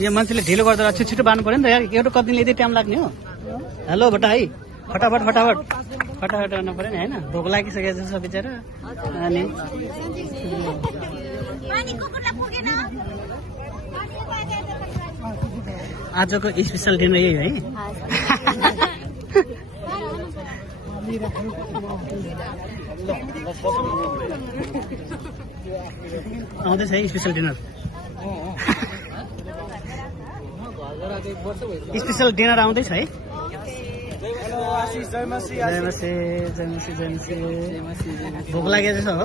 यो मान्छेले ढिलो गर्दा छिटो बाँध्नु पर्यो नि त यार एउटा कति लिँदै टाइम लाग्ने हो हेलो बटा है फटाफट गर्नु पर्यो नि होइन भोक लागिसकेको छ बिचरा अनि आजको स्पेसल डिनर यही है आउँदैछ है स्पेसल डिनर स्पेसल डिनर आउँदैछ है भोक लागेको छ हो